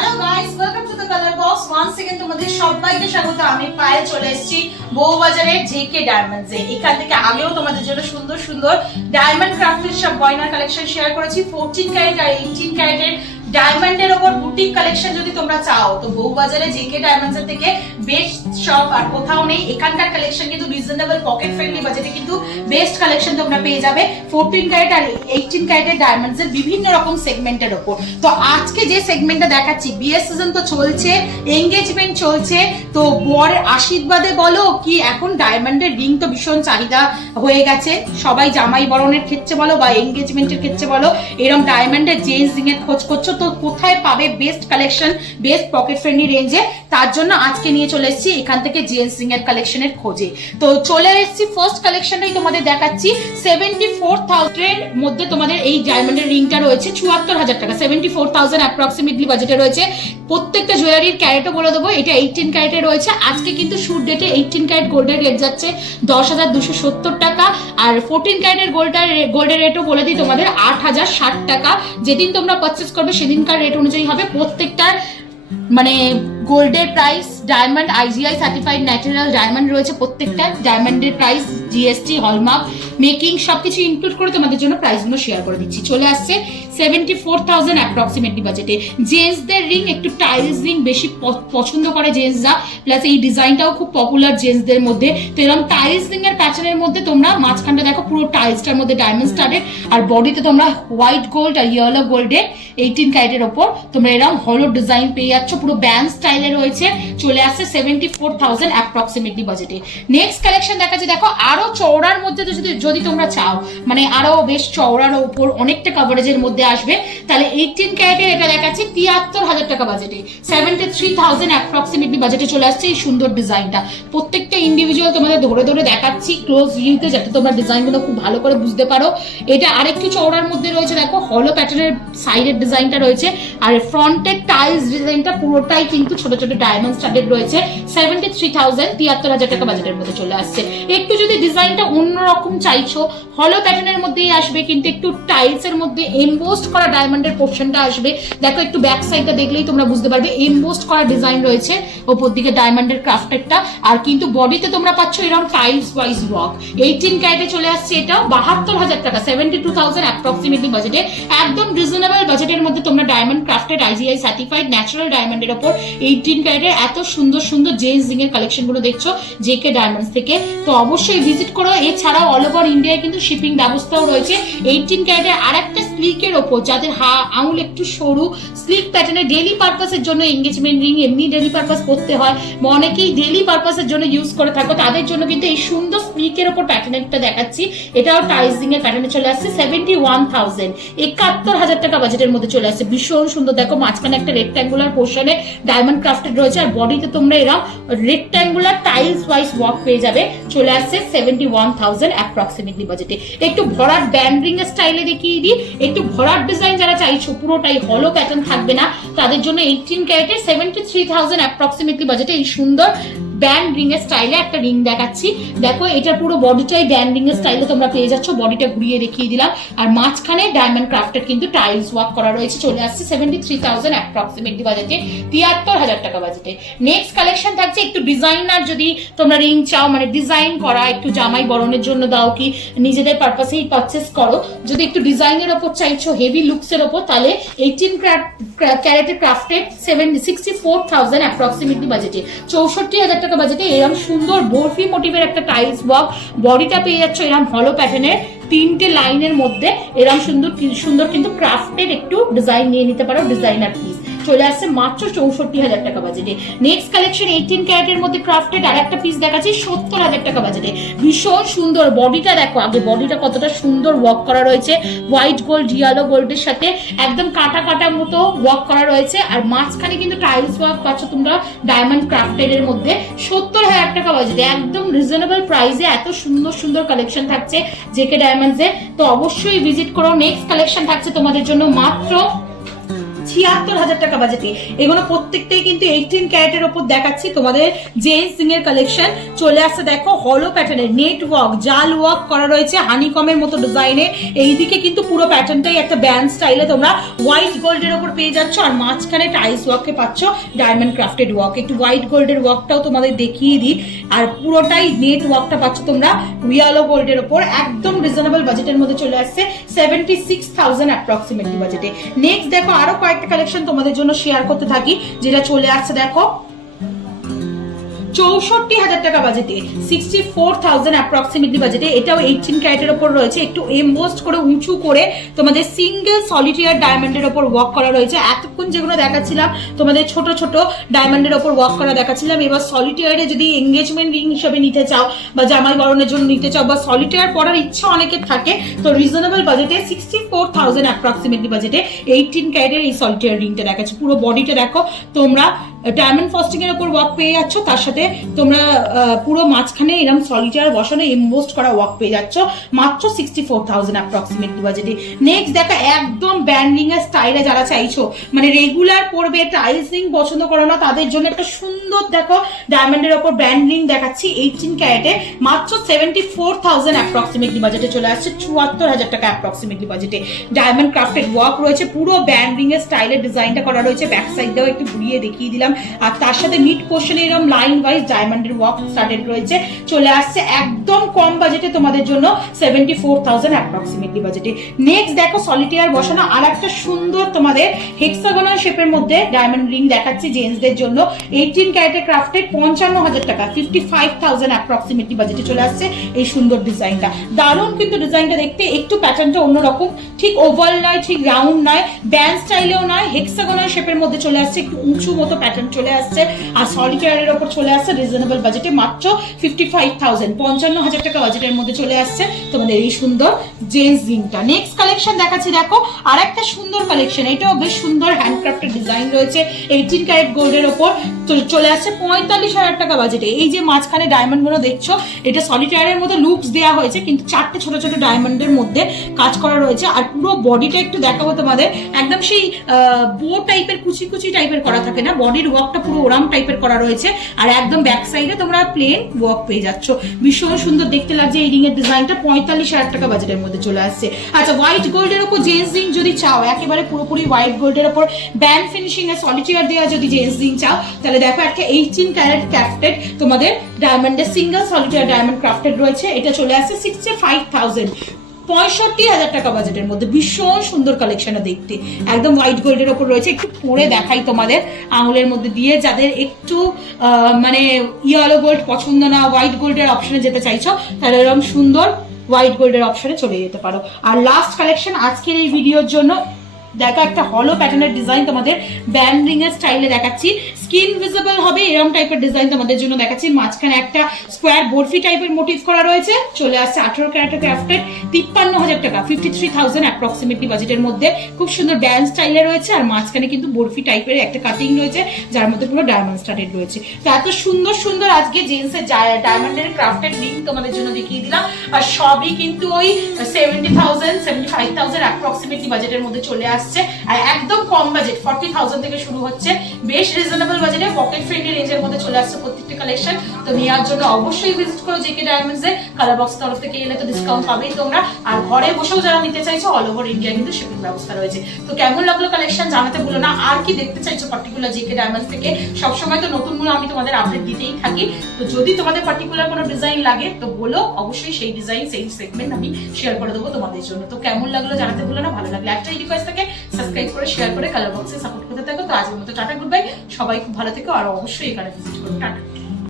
Hello guys, welcome to the colour box. Once again তোমাদের সবাইকে স্বাগত। আমি পায়েল চলে এসেছি বউবাজারের জেকে ডায়মন্ডস এ। এখান থেকে আগেও তোমাদের জন্য সুন্দর সুন্দর ডায়মন্ড ক্রাফটের সব গয়নার কালেকশন শেয়ার করেছি। 14 ক্যারেট আর 18 ক্যারেটের ডায়মন্ডের উপর বুটিক কালেকশন যদি তোমরা চাও তো বউবাজারে জেকে ডায়মন্ডস এর থেকে বেস্ট শপ আর কোথাও নেই। এখানকার কালেকশন কিন্তু রিজনেবল পকেট ফ্রেন্ডলি বাজেটে কিন্তু বেস্ট কালেকশন তোমরা পেয়ে যাবে 14 ক্যারেট আর 18 ক্যারেটের ডায়মন্ডস এর বিভিন্ন রকম সেগমেন্টের উপর। তো আজকে যে সেগমেন্টটা দেখাচ্ছি, বিয়ের সিজন তো চলছে, এনগেজমেন্ট চলছে, তো বরের আশীর্বাদে বলো কি এখন ডায়মন্ডের রিং তো ভীষণ চাহিদা হয়ে গেছে। সবাই জামাই বরণের ক্ষেত্রে বলো বা এনগেজমেন্টের ক্ষেত্রে বলো এরকম ডায়মন্ডের জেন্টস রিং এর খোঁজ করছো, তো কোথায় পাবে best collection best pocket friendly রেঞ্জে? তার জন্য আজকে নিয়ে চলে এসেছি এখান থেকে জেন্টস রিং এর কালেকশনের খোঁজে। তো চলে এসেছি ফার্স্ট কালেকশনটাই তোমাদের দেখাচ্ছি। 74,000 এর মধ্যে তোমাদের এই ডায়মন্ডের রিংটা রয়েছে 74,000 টাকা, 74,000 অ্যাপ্রক্সিমেটলি বাজেটে রয়েছে। প্রত্যেকটা জুয়েলারির ক্যারেটও বলে দেবো, এটা 18 ক্যারেটে রয়েছে। আজকে কিন্তু শুট ডেটে 18 ক্যারেট গোল্ডের রেট যাচ্ছে 10,270 টাকা, আর 14 ক্যারেটের গোল্ডের রেটও বলে দিই তোমাদের 8,060 টাকা। যেদিন তোমরা পারচেস করবে সেদিনকার রেট অনুযায়ী হবে। প্রত্যেকটার মানে গোল্ডের price, diamond IGI certified natural diamond রয়েছে প্রত্যেকটা। ডায়মন্ডের প্রাইস, জিএসটি, হলমার্ক, মেকিং সবকিছু ইনক্লুড করে তোমাদের জন্য প্রাইসগুলো শেয়ার করে দিচ্ছি। চলে আসছে 74,000 অ্যাপ্রক্সিমেটলি বাজেটে। জেন্টসদের রিং একটু টাইলস রিং বেশি পছন্দ করে জেন্টসরা, প্লাস এই ডিজাইনটাও খুব পপুলার জেন্টসদের মধ্যে। তো এরকম টাইলস রিং এর প্যাটার্নের মধ্যে তোমরা মাঝখানটা দেখো পুরো টাইলসটার মধ্যে ডায়মন্ড স্টাডেড, আর বডিতে তোমরা হোয়াইট গোল্ড আর ইয়েলো গোল্ডে 18 ক্যারেটের ওপর তোমরা এরকম হলো ডিজাইন পেয়ে যাচ্ছ, পুরো ব্যান্ড স্টাইলে রয়েছে। চলে আসছে 74,000 অ্যাপ্রক্সিমেটলি বাজেটে। নেক্সট কালেকশন দেখাচ্ছি, দেখো আরো চওড়ার মধ্যে যদি তোমরা চাও, মানে আরো বেশ চওড়ার উপর অনেকটা কভারেজের মধ্যে আসবে, তাহলে 18 ক্যারেটের এটা দেখাচ্ছি 73,000 টাকা বাজেটে। 73,000 অ্যাপ্রক্সিমেটলি বাজেটে চলে আসছে এই সুন্দর ডিজাইনটা। প্রত্যেকটা ইন্ডিভিজুয়াল তোমাদের ধরে ধরে দেখাচ্ছি ক্লোজ ভিউতে, যাতে তোমরা ডিজাইনগুলো খুব ভালো করে বুঝতে পারো। এটা আরেকটু চওড়ার মধ্যে রয়েছে, দেখো হলো প্যাটার্নের সাইডের ডিজাইনটা রয়েছে, আর ফ্রন্টের টাইলস ডিজাইনটা পুরোটাই কিন্তু ছোট ছোট ডায়মন্ড স্টাডেড রয়েছে। 73,000 73,000 টাকা বাজেটের মধ্যে চলে আসছে। একটু যদি ডিজাইনটা অন্যরকম চাইছো, হলো প্যাটার্নের মধ্যেই আসবে, কিন্তু একটু টাইলস এর মধ্যে এমবোস্ট করা ডায়মন্ডের পোর্শনটা আসবে। দেখো একটু ব্যাক সাইডটা দেখলেই তোমরা বুঝতে পারবে এমবোস্ট করা ডিজাইন রয়েছে ওপর দিকে ডায়মন্ডের ক্রাফটেডটা, আর কিন্তু বডিতে তোমরা পাচ্ছ এরকম টাইলস ওয়াইজ ওয়ার্ক। 18 ক্যারেটে চলে আসছে এটাও 72,000 টাকা, 72,000 অ্যাপ্রক্সিমেটলি বাজেটে। একদম রিজনেবল বাজেটের মধ্যে তোমরা diamond crafted IGI certified natural ডায়মন্ডের ওপর 18 ক্যারেটের এত সুন্দর সুন্দর জেন্টস রিং এর কালেকশন গুলো দেখছো জেকে ডায়মন্ডস থেকে, তো অবশ্যই ভিজিট করো। এছাড়াও অল ওভার ইন্ডিয়ায় কিন্তু শিপিং ব্যবস্থাও রয়েছে। 18 ক্যারেটের আরেকটা স্লিকের ওপর, যাদের আঙুল একটু সরু, স্লিক প্যাটার্নে ডেইলি পারপাসের জন্য এনগেজমেন্ট রিং এমনি ডেইলি পারপাস করতে হয়, অনেকেই ডেইলি পারপাসের জন্য ইউজ করে থাকো, তাদের জন্য কিন্তু এই সুন্দর স্লিকের ওপর প্যাটার্নটা দেখাচ্ছি। এটাও টাইলস রিং এর প্যাটার্নে চলে আসছে 71,000 71,000 টাকা বাজেটের মধ্যে চলে আসছে। ভীষণ সুন্দর, দেখো মাঝখানে একটা রেক্ট্যাঙ্গুলার পোর্শনে ডায়মন্ড ক্রাফটেড রয়েছে, আর বডিতে তোমরা এরকম রেক্ট্যাঙ্গুলার টাইলস ওয়াইজ ওয়ার্ক পেয়ে যাবে। চলে আসছে 71,000 অ্যাপ্রক্সিমেটলি বাজেটে। একটু ভরাট ব্যান্ড রিং এর স্টাইলে দেখিয়ে দিই, একটু ভরাট ডিজাইন যারা চাইছো, পুরোটাই হলো প্যাটার্ন থাকবে না, তাদের জন্য 18 ক্যারেটের 73,000 অ্যাপ্রক্সিমেটলি বাজেটে এই সুন্দর ব্যান্ড রিং এর স্টাইলে একটা রিং দেখাচ্ছি। দেখো এটা পুরো বডিটাই ব্যান্ড রিং এর স্টাইলে তোমরা পেয়ে যাচ্ছ, বডিটা ঘুরিয়ে দেখিয়ে দিলাম, আর মাঝখানে ডায়মন্ড ক্রাফটেড কিন্তু টাইলস ওয়ার্ক করা রয়েছে। চলে আসছে 73,000 অ্যাপ্রক্সিমেটলি বাজেটে, 73,000 টাকা বাজেটে। নেক্সট কালেকশন থাকছে একটু ডিজাইনার, যদি তোমরা রিং চাও মানে ডিজাইন করা, একটু জামাই বরণের জন্য দাও কি নিজেদের পারপাসেই পারচেস করো, যদি একটু ডিজাইনের ওপর চাইছো হেভি লুকস এর ওপর, তাহলে 18 ক্যারেটের ক্রাফটেড 64,000 অ্যাপ্রক্সিমেটলি বাজেটে, 64,000 টাকা বাজেটে। এরকম সুন্দর বরফি মোটিভের একটা টাইলস ওয়ার্ক, বডিটা পেয়ে যাচ্ছ এরকম হলো প্যাটার্নের 3টে লাইনের মধ্যে, এরকম সুন্দর সুন্দর কিন্তু ক্রাফটেড একটু ডিজাইন নিয়ে নিতে পারো, ডিজাইনার পিস। চলে আসছে মাত্র 64,000 টাকা বাজেটে। নেক্সট কালেকশন 18 ক্যারেটের মধ্যে ক্রাফটেড আর একটা পিস দেখাচ্ছি 70,000 টাকা বাজেটে। ভীষণ সুন্দর, বডিটা দেখো আগে, বডিটা কতটা সুন্দর ওয়ার্ক করা রয়েছে, হোয়াইট গোল্ড ইয়েলো গোল্ডের সাথে একদম কাটা কাটা মতো ওয়ার্ক করা রয়েছে, আর মাঝখানে কিন্তু টাইলস ওয়ার্ক পাচ্ছ তোমরা ডায়মন্ড ক্রাফটেড এর মধ্যে। 70,000 টাকা বাজেটে একদম রিজনেবল প্রাইসে এত সুন্দর সুন্দর কালেকশন থাকছে জেকে ডায়মন্ডস এ, তো অবশ্যই ভিজিট করো। নেক্সট কালেকশন থাকছে তোমাদের জন্য মাত্র 76,000 টাকা বাজেটে। এগুলো প্রত্যেকটাই কিন্তু 18 ক্যারেটের উপর দেখাচ্ছি তোমাদের। জেন্টস এর কালেকশন চলে আসছে দেখো হলো প্যাটার্নের, নেট ওয়ার্ক জাল ওয়ার্ক করা রয়েছে হানিকমের মতো ডিজাইনে। এইদিকে কিন্তু পুরো প্যাটার্নটাই একটা ব্যান্ড স্টাইলে তোমরা হোয়াইট গোল্ডের উপর পেয়ে যাচ্ছ, আর মাঝখানে টাইলস ওয়ার্কে পাচ্ছ ডায়মন্ড ক্রাফটেড ওয়ার্ক। একটু হোয়াইট গোল্ডের ওয়ার্কটাও তোমাদের দেখিয়ে দিই, আর পুরোটাই নেট ওয়ার্কটা পাচ্ছ তোমরা ইয়েলো গোল্ডের উপর। একদম রিজনেবল বাজেটের মধ্যে চলে আসছে 76,000 অ্যাপ্রক্সিমেটলি বাজেটে। নেক্সট দেখো আরো কয়েকটা কালেকশন তোমাদের জন্য শেয়ার করতে থাকি, যেটা চলে আসছে দেখো 64,000 টাকা বাজেটে, 64,000 অ্যাপ্রক্সিমেটলি বাজেটে। এটাও 18 ক্যারেটের উপর রয়েছে, একটু এমবোসড করে উঁচু করে তোমাদের সিঙ্গেল সলিটিয়ার ডায়মন্ডের উপর ওয়ার্ক করা রয়েছে। এতক্ষণ যেগুলো দেখাচ্ছিলাম তোমাদের ছোট ছোট ডায়মন্ডের উপর ওয়ার্ক করা দেখাচ্ছিলাম, এবার সলিটিয়ারে যদি এঙ্গেজমেন্ট রিং হিসেবে নিতে চাও বা জামাই বরণের জন্য নিতে চাও বা সলিটিয়ার পরার ইচ্ছা অনেকের থাকে, তো রিজনেবল বাজেটে 64,000 অ্যাপ্রক্সিমেটলি বাজেটে 18 ক্যারেটের এই সলিটিয়ার রিংটা দেখাচ্ছি। পুরো বডিটা দেখো তোমরা ডায়মন্ড ফস্টিং এর উপর ওয়ার্ক পেয়ে যাচ্ছ, তার সাথে তোমরা পুরো মাঝখানে এরকম সলিটার বসানো এমবোসড করা ওয়ার্ক পেয়ে যাচ্ছ মাত্র 64,000 অ্যাপ্রক্সিমেটলি বাজেটে। নেক্সট দেখো একদম ব্যান্ডিং এর স্টাইলে যারা চাইছো, মানে রেগুলার পরবে টাইলসিং পছন্দ করো না, তাদের জন্য একটা সুন্দর দেখো ডায়মন্ডের উপর ব্যান্ডিং দেখাচ্ছি 18 ক্যারেটে মাত্র 74,000 অ্যাপ্রক্সিমেটলি বাজেটে চলে আসছে 74,000 টাকা অ্যাপ্রক্সিমেটলি বাজেটে। ডায়মন্ড ক্রাফটেড ওয়ার্ক রয়েছে, পুরো ব্যান্ডিং এর স্টাইলে ডিজাইনটা করা রয়েছে। ব্যাক সাইড দিয়েও একটু ঘুরিয়ে দেখিয়ে দিলাম, আর তার সাথে মিড পোর্শনে এরকম লাইন ওয়াইজ ডায়মন্ডের ওয়ার্ক স্টার্টেড রয়েছে। চলে আসছে একদম কম বাজেটে তোমাদের জন্য 74,000 অ্যাপ্রক্সিমেটলি বাজেটে। নেক্সট দেখো সলিটিয়ার বসানো আর একটা সুন্দর তোমাদের হেক্সাগোনাল শেপের মধ্যে ডায়মন্ড রিং দেখাচ্ছি জেন্টসদের জন্য 18 ক্যারেটের ক্রাফটেড 55,000 টাকা, 55,000 অ্যাপ্রক্সিমেটলি বাজেটে চলে আসছে এই সুন্দর ডিজাইনটা। দারুণ কিন্তু ডিজাইনটা দেখতে, একটু প্যাটার্নটা অন্যরকম, ঠিক ওভাল নয় ঠিক রাউন্ড নয় ব্যান্ড স্টাইলেও নয়, হেক্সাগোনাল শেপের মধ্যে চলে আসছে, একটু উঁচু মতো প্যাটার্ন চলে আসছে, আর সলিটারের উপর চলে আসছে রিজনেবল বাজেটে মাত্র 55,000 55,000 টাকা বাজেটের মধ্যে চলে আসছে তোমাদের এই সুন্দর জেন্টস রিংটা। নেক্সট কালেকশন দেখাচ্ছি দেখো আর একটা সুন্দর কালেকশন, এটাও বেশ সুন্দর হ্যান্ডক্রাফটেড ডিজাইন রয়েছে 18 ক্যারেট গোল্ডের উপর চলে আসছে 45,000 টাকা বাজেটে। এই যে মাঝখানে ডায়মন্ড গুলো দেখছো, এটা সলিটারের মধ্যে লুপস দেওয়া হয়েছে, কিন্তু চারটে ছোট ছোট ডায়মন্ডের মধ্যে কাজ করা রয়েছে, আর পুরো বডিটা একটু দেখাবো তোমাদের, একদম সেই বো টাইপের কুচি কুচি টাইপের করা থাকে না, বডির ওয়ার্কটা পুরো ওরাম টাইপের করা রয়েছে, আর একদম ব্যাক সাইডে তোমরা প্লেন ওয়ার্ক পেয়ে যাচ্ছ। ভীষণ সুন্দর দেখতে লাগছে এই রিং এর ডিজাইনটা, 45,000 টাকা বাজেটের মধ্যে চলে আসছে। আচ্ছা হোয়াইট গোল্ডের উপর জেন্টস রিং যদি চাও, একেবারে পুরোপুরি হোয়াইট গোল্ডের উপর ব্যান্ড ফিনিশিং এর সলিটিয়ার দেওয়া যদি জেন্টস রিং চাও, তাহলে দেখো একটা 18 ক্যারেট ক্রাফটেড তোমাদের ডায়মন্ডের সিঙ্গেল সলিটিয়ার ডায়মন্ড ক্রাফটেড রয়েছে, এটা চলে আসছে 65,000 65,000 টাকা বাজেটের মধ্যে। ভীষণ সুন্দর কালেকশনটা দেখতে, একদম হোয়াইট গোল্ডের ওপর রয়েছে। একটু পরে দেখাই তোমাদের আঙুলের মধ্যে দিয়ে, যাদের একটু মানে ইয়েলো গোল্ড পছন্দ না, হোয়াইট গোল্ডের অপশনে যেতে চাইছো, তাহলে এরকম সুন্দর হোয়াইট গোল্ডের অপশনে চলে যেতে পারো। আর লাস্ট কালেকশন আজকের এই ভিডিওর জন্য দেখো একটা হলো প্যাটার্নের ডিজাইন তোমাদের ব্যান্ড রিং এর স্টাইলে দেখাচ্ছি, স্কিন ভিজিবল হবে এরকম টাইপের ডিজাইন তোমাদের জন্য দেখাচ্ছি। মাঝখানে একটা স্কোয়ার বরফি টাইপের মোটিভ করা রয়েছে, চলে আসছে 18 ক্যারেটের ক্রাফটেড 53,000 টাকা, 53,000 অ্যাপ্রক্সিমেটলি বাজেটের মধ্যে। খুব সুন্দর ব্যান্ড স্টাইলে রয়েছে, আর মাঝখানে কিন্তু বরফি টাইপের একটা কাটিং রয়েছে, যার মধ্যে পুরো ডায়মন্ড স্টার্টেড রয়েছে। তো এত সুন্দর সুন্দর আজকে জেন্টসের ডায়মন্ডের ক্রাফটেড রিং তোমাদের জন্য দেখিয়ে দিলাম, আর সবই কিন্তু ওই 70,000 75,000 অ্যাপ্রক্সিমেটলি বাজেটের মধ্যে চলে আসছে, আর একদম কম বাজেট 40,000 থেকে শুরু হচ্ছে, বেশ রিজনেবল বাজেটে পকেট ফ্রেন্ডলি রেঞ্জের মধ্যে চলে আসছে প্রত্যেকটা কালেকশন। তো নেওয়ার জন্য অবশ্যই ভিজিট করো জেকে ডায়মন্ডস এ, কালার বক্স তরফ থেকে এলে তো ডিসকাউন্ট পাবেই তোমরা, আর ঘরে বসেও যারা নিতে চাইছো অল ওভার ইন্ডিয়া কিন্তু শিপিং ব্যবস্থা রয়েছে। তো কেমন লাগলো কালেকশন জানাতে ভুলো না, আর কি দেখতে চাইছো পার্টিকুলার জেকে ডায়মন্ডস থেকে, সবসময় তো নতুন আমি তোমাদের আপডেট দিতেই থাকি। তো যদি তোমাদের পার্টিকুলার কোনো ডিজাইন লাগে তো বলো, অবশ্যই সেই ডিজাইন সেই সেগমেন্ট আমি শেয়ার করে দেবো তোমাদের জন্য। তো কেমন লাগলো জানাতে ভুলো না, ভালো লাগলে একটাই রিকোয়েস্ট থাকে সাবস্ক্রাইব করে শেয়ার করে কালার বক্সে সাপোর্ট করতে থাকো। তো আজকের মতো টাটা গুড বাই, সবাই খুব ভালো থেকো, আর অবশ্যই এখানে ভিজিট করো। টাটা।